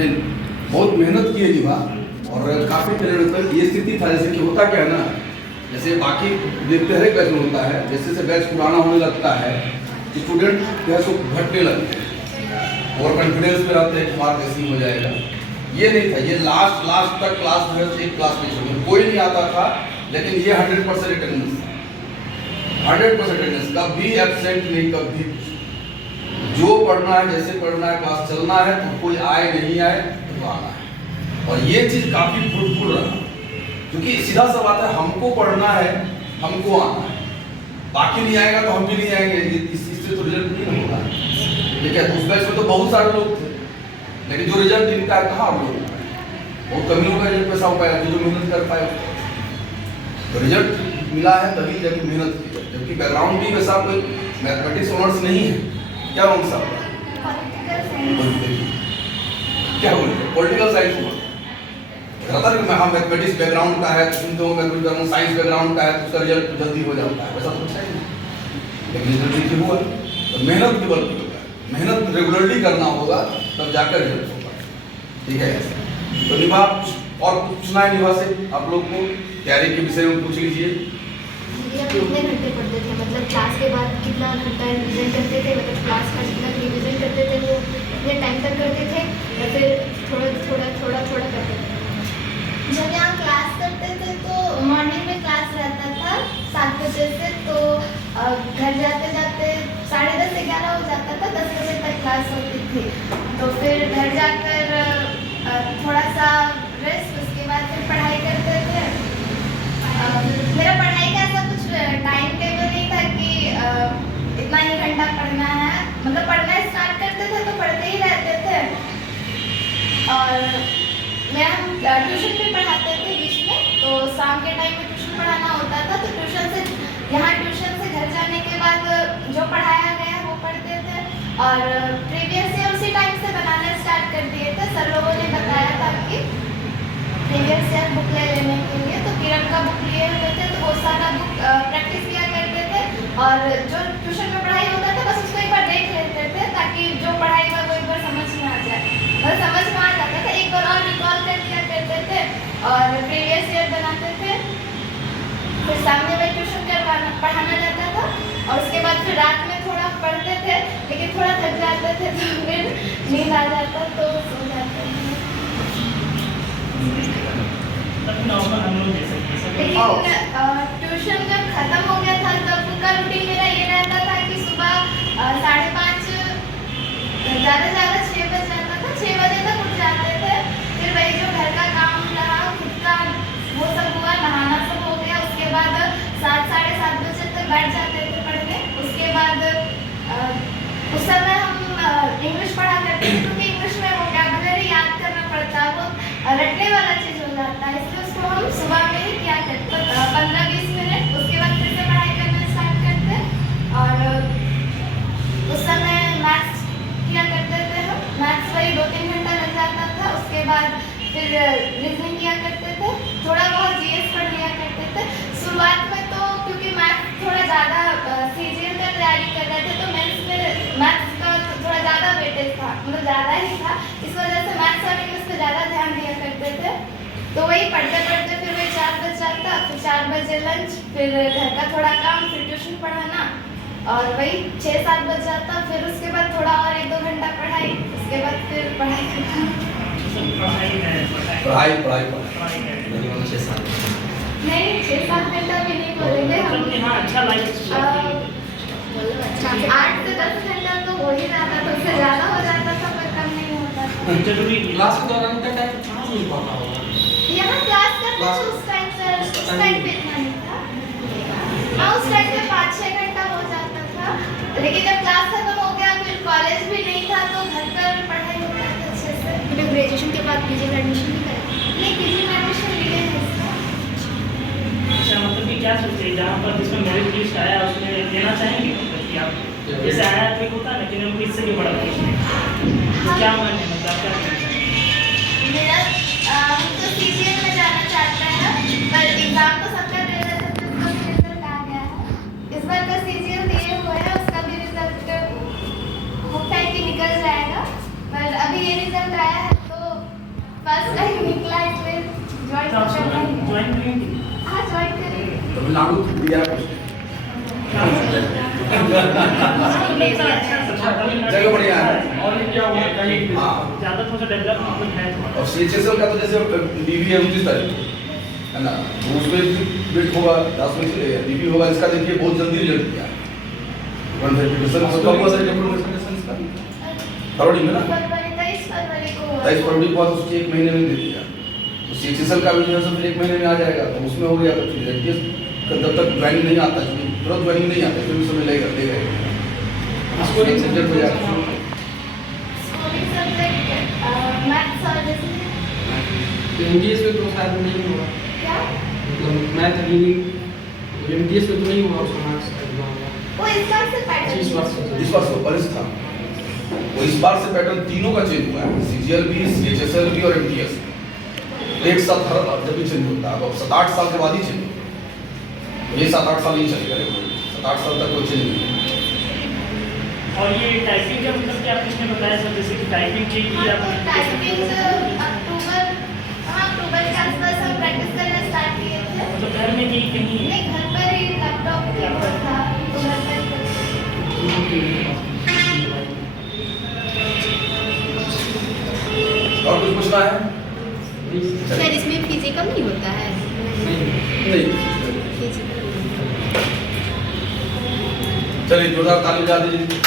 नहीं, बहुत मेहनत की है निभा और काफ़ी पीरियड तक ये स्थिति था। जैसे कि होता क्या है ना, जैसे बाकी देखते हर एक बैच में होता है, जैसे जैसे बैच पुराना होने लगता है स्टूडेंट जो है सो घटने लगते हैं और कॉन्फिडेंस में रहते हैं कि मार्क ऐसे ही हो जाएगा। ये नहीं था, ये लास्ट तक क्लास जो है एक क्लास में छोड़ कोई नहीं आता था, लेकिन ये 100% अटेंडेंस था, 100% अटेंडेंस, कभी एब्सेंट नहीं, कभी जो पढ़ना है जैसे पढ़ना है, क्लास चलना है तो कोई आए नहीं आए तो आना है। और ये चीज़ काफ़ी फ्रूटफुल रहा, क्योंकि सीधा सा बात है, हमको पढ़ना है, हमको आना है, बाकी नहीं आएगा तो हम भी नहीं आएंगे, इससे तो रिजल्ट नहीं होगा। ठीक है, उस बैच में तो बहुत सारे लोग थे, लेकिन जो रिजल्ट इनका है कहाँ हम लोग, बहुत कम लोग का रिजल्ट पैसा हो पाएगा, जो मेहनत कर पाए। तो रिजल्ट मिला है तभी जब मेहनत की, जबकि बैकग्राउंड भी वैसा कोई मैथमेटिक्स ऑनर्स नहीं है। क्या होंगे साहब, क्या बोलते पॉलिटिकल साइंस हुआ रहता है कि हाँ मैथमेटिक्स बैकग्राउंड का है, तुम तो मैथमेटिक्स साइंस बैकग्राउंड का है तो उसका रिजल्ट जल्दी हो जाता है, वैसा तो कुछ है नहीं। लेकिन रिजल्ट हुआ तो मेहनत के बल पे होगा, मेहनत रेगुलरली करना होगा तब जाकर रिजल्ट होगा। ठीक है, तो निभा और पूछना है निभा से आप लोग को तैयारी के विषय में पूछ लीजिए। कितने घंटे पढ़ते थे, मतलब क्लास के बाद कितना घंटा रिविजन करते थे, मतलब क्लास का जितना रिविजन करते थे वो कितने टाइम तक करते थे या फिर थोड़ा करते थे? जब यहाँ क्लास करते थे तो मॉर्निंग में क्लास रहता था 7 बजे से, तो घर जाते जाते 10:30-11 हो जाता था, 10 बजे तक क्लास होती थी। तो फिर घर जाकर थोड़ा सा रेस्ट, उसके बाद फिर पढ़ाई करते थे। मेरा पढ़ाई का ऐसा कुछ टाइम टेबल नहीं था कि इतना ही घंटा पढ़ना है, मतलब पढ़ना स्टार्ट करते थे तो पढ़ते ही रहते थे। और मैम ट्यूशन भी पढ़ाते थे बीच में, तो शाम के टाइम में ट्यूशन पढ़ाना होता था, तो ट्यूशन से घर जाने के बाद जो पढ़ाया गया वो पढ़ते थे। और प्रीवियस ईयर उसी टाइम से बनाना स्टार्ट कर दिए थे, सर लोगों ने बताया था कि प्रीवियस ईयर बुक ले लेने के लिए, तो किरण का बुक लिए हुए थे, तो वो सारा बुक प्रैक्टिस किया करते थे। और जो ट्यूशन में पढ़ाई होता था बस उसको एक बार देख लेते थे, ताकि जो पढ़ाई हुआ वो एक बार समझ में आ जाए, बस समझ में आ जाता था, एक बार और रिकॉल कर लिया करते थे और प्रीवियस ईयर बनाते थे। फिर सामने में ट्यूशन पढ़ाना जाता था और उसके बाद फिर रात में थोड़ा पढ़ते थे, लेकिन थोड़ा थक जाते थे तो फिर नींद आ जाता तो सो जाते थे। लेकिन ट्यूशन जब खत्म हो गया था तब का रूटीन मेरा ये रहता था कि सुबह 5:30 ज़्यादा 6 बज जाता था, 6 बजे तक उठ जाते थे। फिर वही जो घर का काम रहा खुद का वो सब हुआ, नहाना सब हो गया, उसके बाद 7-7:30 बजे तक बैठ जाते थे पढ़ने। उसके बाद उस समय हम इंग्लिश पढ़ा करते थे, क्योंकि इंग्लिश में वोकैबुलरी याद करना पड़ता है, वो रटने वाला चीज़ हो जाता है, इसलिए उसको हम सुबह में ही किया करते 15-20 मिनट। उसके बाद फिर से पढ़ाई करना स्टार्ट करते और उस समय मैथ्स किया करते थे हम, मैथ्स वही 2-3 घंटा लग जाता था। उसके बाद फिर रीजनिंग किया करते थे, थोड़ा बहुत जीएस पढ़ लिया करते थे। शुरुआत में तो क्योंकि मैथ्स थोड़ा ज़्यादा सीजीएल का तैयारी कर रहे थे, तो मेंस में मैथ्स का थोड़ा ज़्यादा वेटेज था, मतलब ज़्यादा ही था, इस वजह से मैथ्स और इंग्लिश पे ज़्यादा ध्यान दिया करते थे। तो वही पढ़ते पढ़ते फिर वही 4 बज जाता, फिर 4 बजे लंच, फिर घर का थोड़ा काम, फिर ट्यूशन पढ़ाना और वही 6-7 बज जाता। फिर उसके बाद थोड़ा और 1-2 घंटा पढ़ाई, उसके बाद फिर पढ़ाई नहीं 6-7 घंटा भी नहीं बोलेंगे हम, 8 से 10 घंटा तो हो ही जाता था, उससे ज़्यादा हो जाता था पर कम नहीं होता था। क्लास के दौरान का टाइम कहाँ मिल पाता होगा? यहाँ क्लास करते थे उस टाइम पे इतना नहीं था, हाँ उस टाइम पे 5-6 घंटा हो जाता था। लेकिन जब क्लास खत्म हो गया फिर कॉलेज भी नहीं था, तो घर पर पढ़ाई होता था अच्छे से। फिर ग्रेजुएशन के बाद पीजी में एडमिशन नहीं करा? नहीं, पीजी में एडमिशन लिए है इसका। अच्छा, मतलब कि क्या सोचते हैं जहाँ पर जिसमें मेरिट लिस्ट आया उसमें लेना चाहेंगे, मतलब कि आप जैसे आया ठीक होता है लेकिन हमको इससे भी बड़ा कुछ क्या माने, मतलब क्या करना चाहिए? मेरा हम तो सीजीएल में जाना चाहते हैं, पर एग्जाम तो सबका दे रहे थे, तो उसका भी रिजल्ट आ गया है। इस बार का सीजीएल दिए हुए हैं, उसका भी रिजल्ट होता है कि निकल जाएगा, पर अभी ये रिजल्ट आया है तो ज्वाइन किए कि नहीं? हाँ ज्वाइन करेंगे। तमिलनाडु दिया है कुछ जगह बढ़िया है। और क्या हुआ कहीं हाँ ज़्यादा थोड़ा सा डेवलप मतलब है थोड़ा। और CHSL का तो जैसे DV है 29 तारीख को, है ना, तो उसमें बिट होगा 10 में से DV होगा। इसका देखिए बहुत जल्दी रिजल्ट दिया है। वन वेरिफिकेशन कब हुआ था वेरिफिकेशन इसका? फरवरी में ना, फरवरी 23 फरवरी को हुआ 23 फरवरी को बाद उसके 1 महीने में दे दिया। तो CHSL का भी जो है सब 1 महीने में आ जाएगा, तो उसमें हो गया। तो फिर एडजस्ट जब तक ज्वाइनिंग नहीं आता, तुरंत ज्वाइनिंग नहीं आता, फिर भी समय लेगा। इसको एक सब्जेक्ट हो जाएगा। स्कूलिंग सब्जेक्ट मैथ्स और रीजनिंग। MTS में तो शायद नहीं हुआ, क्या मतलब मैथ रीडिंग MTS में तो नहीं हुआ उसका मार्क्स एग्जाम हुआ। वो इस बार से पैटर्न इस बार से। इस बार से परिस था, वो इस बार से पैटर्न तीनों का चेंज हुआ है, CGL भी, CHSL भी और MTS। एक साथ हर जब भी चेंज होता है, अब 7-8 साल के बाद ही चेंज होता है। ये 7-8 साल नहीं चलेगा, 7-8 साल तक कोई चेंज नहीं। और ये टाइपिंग का मतलब क्या किसने बताया सर? जैसे कि टाइपिंग की हाँ, तो टाइपिंग अक्टूबर के आसपास हम प्रैक्टिस करना स्टार्ट किए थे। मतलब घर में नहीं कहीं नहीं, घर पर ही लैपटॉप पे था, तो घर पर ही करते और कुछ पूछना है? सर इसमें फिजिकल नहीं होता है? नहीं। फिजिकल चलिए जोरदार ताली बजा दीजिए।